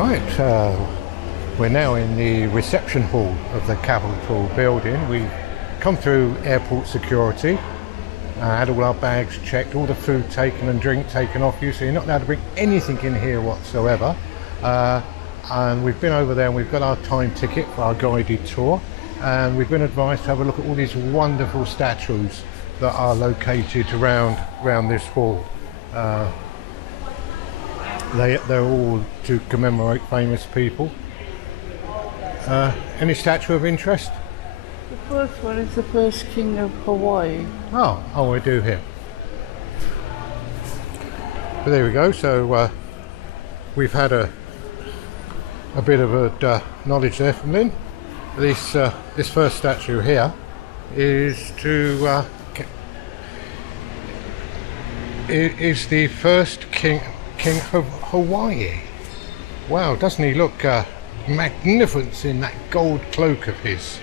Right, we're now in the reception hall of the Capitol building. We've come through airport security, had all our bags checked, all the food taken and drink taken off you, so you're not allowed to bring anything in here whatsoever. And we've been over there and we've got our time ticket for our guided tour, and we've been advised to have a look at all these wonderful statues that are located around this hall. They're all to commemorate famous people. Any statue of interest? The first one is the first king of Hawaii. Oh, we do here. But there we go. So we've had a bit of a knowledge there from Lynn. This first statue here is is the first king of Hawaii. Wow, doesn't he look magnificent in that gold cloak of his?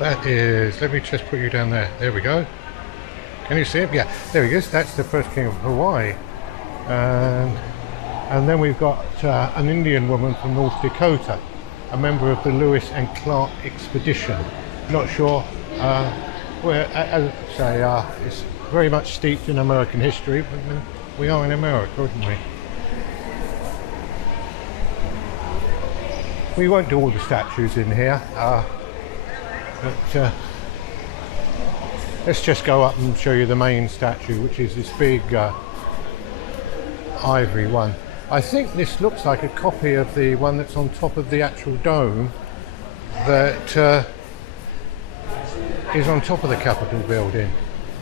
That is, let me just put you down there. There we go. Can you see him? Yeah, there he is. That's the first king of Hawaii. And then we've got an Indian woman from North Dakota, a member of the Lewis and Clark expedition. Not sure where, as I say, it's very much steeped in American history, but we are in America, aren't we? We won't do all the statues in here, but let's just go up and show you the main statue, which is this big ivory one. I think this looks like a copy of the one that's on top of the actual dome that is on top of the Capitol building.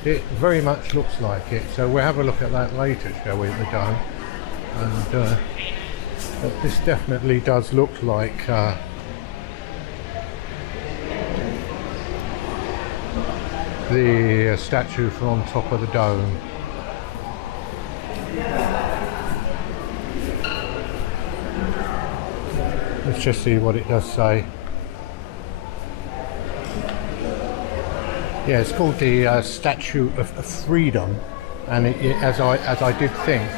It very much looks like it, so we'll have a look at that later, shall we, at the dome. And but this definitely does look like the statue from on top of the dome. Let's just see what it does say. Yeah, it's called the Statue of Freedom, and as I did think,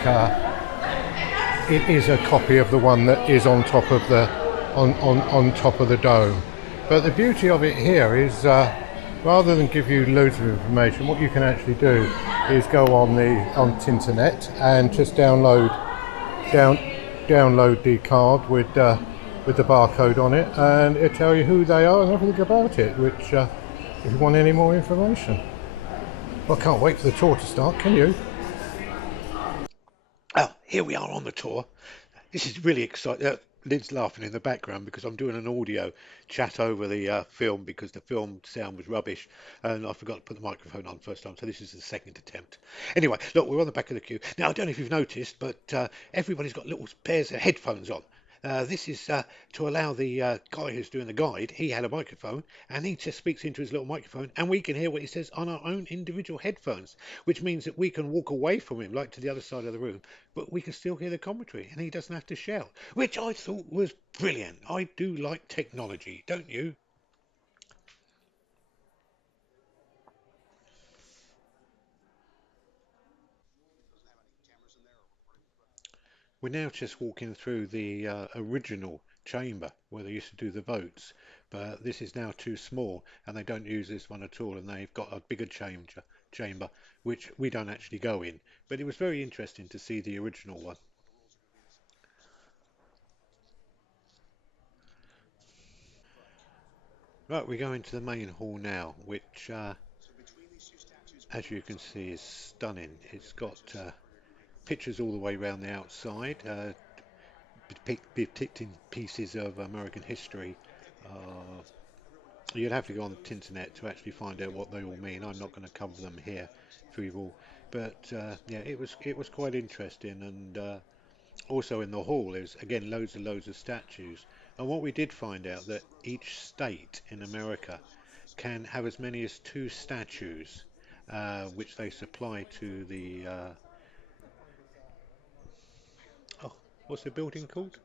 it is a copy of the one that is on top of the on top of the dome. But the beauty of it here is, rather than give you loads of information, what you can actually do is go on Tinternet and just download the card with the barcode on it, and it'll tell you who they are and everything about it, which if you want any more information. Well, I can't wait for the tour to start, can you? Oh, here we are on the tour. This is really exciting. Lynn's laughing in the background because I'm doing an audio chat over the film because the film sound was rubbish and I forgot to put the microphone on first time, so this is the second attempt. Anyway, look, we're on the back of the queue. Now, I don't know if you've noticed, but everybody's got little pairs of headphones on. This is to allow the guy who's doing the guide. He had a microphone and he just speaks into his little microphone and we can hear what he says on our own individual headphones, which means that we can walk away from him, like to the other side of the room, but we can still hear the commentary and he doesn't have to shout, which I thought was brilliant. I do like technology, don't you? We're now just walking through the original chamber where they used to do the votes, but this is now too small and they don't use this one at all, and they've got a bigger chamber which we don't actually go in. But it was very interesting to see the original one. Right, we go into the main hall now, which as you can see is stunning. It's got pictures all the way around the outside, depicting pieces of American history. Uh, You'd have to go on the internet to actually find out what they all mean. I'm not going to cover them here for you all, but yeah, it was quite interesting. And also in the hall, there's again loads of statues. And what we did find out that each state in America can have as many as two statues, which they supply to the oh, what's the building called?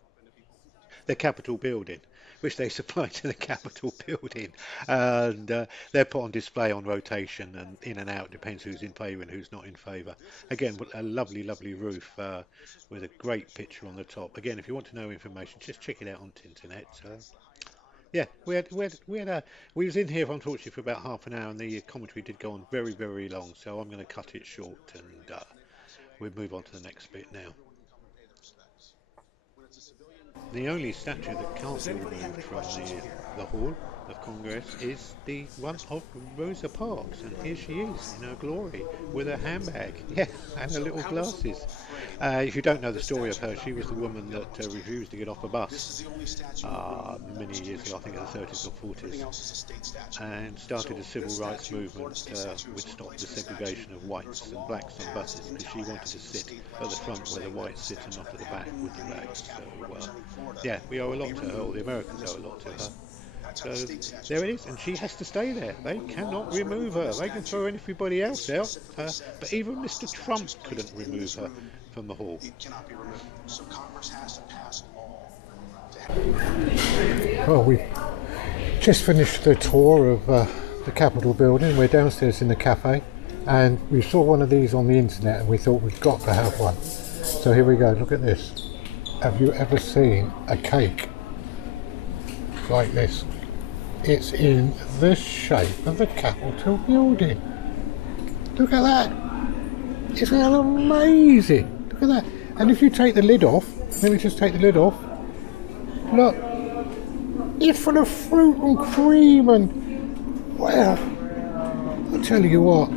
the Capitol building, which they supply to the Capitol building, and they're put on display on rotation and in and out, depends who's in favour and who's not in favour. Again, a lovely, lovely roof with a great picture on the top. Again, if you want to know information, just check it out on the internet. Yeah, we was in here unfortunately for about half an hour, and the commentary did go on very, very long. So I'm going to cut it short, and we'll move on to the next bit now. The only statue that can't be removed from the Hall of Congress is the one of Rosa Parks, and here she is in her glory with her handbag, yeah, and her little glasses. If you don't know the story of her, she was the woman that refused to get off a bus many years ago, I think in the 30s or 40s, and started a civil rights movement which stopped the segregation of whites and blacks on buses, because she wanted to sit at the front where the whites sit and not at the back with the blacks. So yeah, we owe a lot to her, or the Americans owe a lot to her. So there it is, and she has to stay there. They cannot remove her. They can throw everybody else out, but even Mr. Trump couldn't remove her from the hall. Well, we just finished the tour of the Capitol building. We're downstairs in the cafe, and we saw one of these on the internet, and we thought we've got to have one. So here we go. Look at this. Have you ever seen a cake like this? It's in the shape of the Capitol building. Look at that. Isn't that amazing? Look at that. And if you take the lid off, let me just take the lid off. Look, it's full of fruit and cream, and well, I'll tell you what,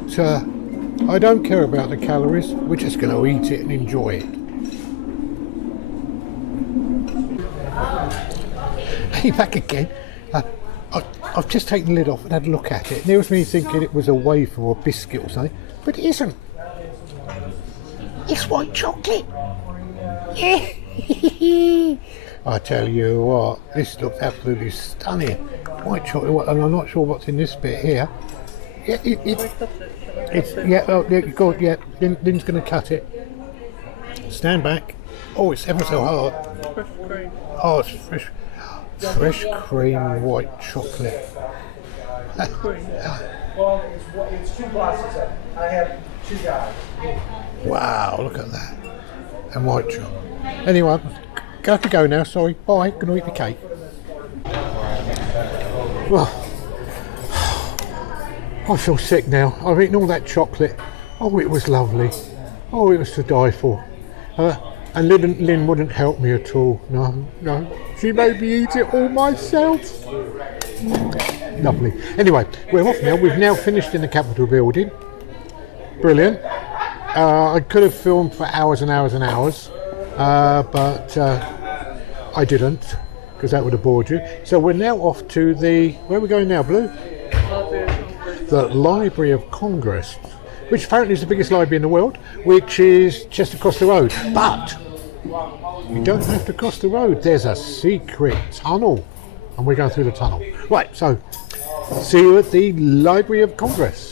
I don't care about the calories. We're just going to eat it and enjoy it. Hey, back again. I've just taken the lid off and had a look at it. And there was me thinking it was a wafer or a biscuit or something, but it isn't. It's white chocolate. Yeah. I tell you what, this looks absolutely stunning. White chocolate, and I'm not sure what's in this bit here. Yeah, it's yeah. Oh, yeah, go. Yeah, Lynn's going to cut it. Stand back. Oh, it's ever so hard. Fresh cream. Oh, it's fresh. Fresh cream white chocolate. Cream. Well, it's 2 glasses. I have 2 guys. Wow, look at that. And white chocolate. Anyway, got to go now, sorry. Bye, gonna eat the cake. Well, I feel sick now. I've eaten all that chocolate. Oh, it was lovely. Oh, it was to die for. And Lynn wouldn't help me at all. No. She made me eat it all myself. Lovely. Anyway, we're off now. We've now finished in the Capitol building. Brilliant. I could have filmed for hours and hours and hours, but I didn't, because that would have bored you. So we're now off to where are we going now, Blue? The Library of Congress, which apparently is the biggest library in the world, which is just across the road. But you don't have to cross the road. There's a secret tunnel, and we're going through the tunnel. Right, so see you at the Library of Congress.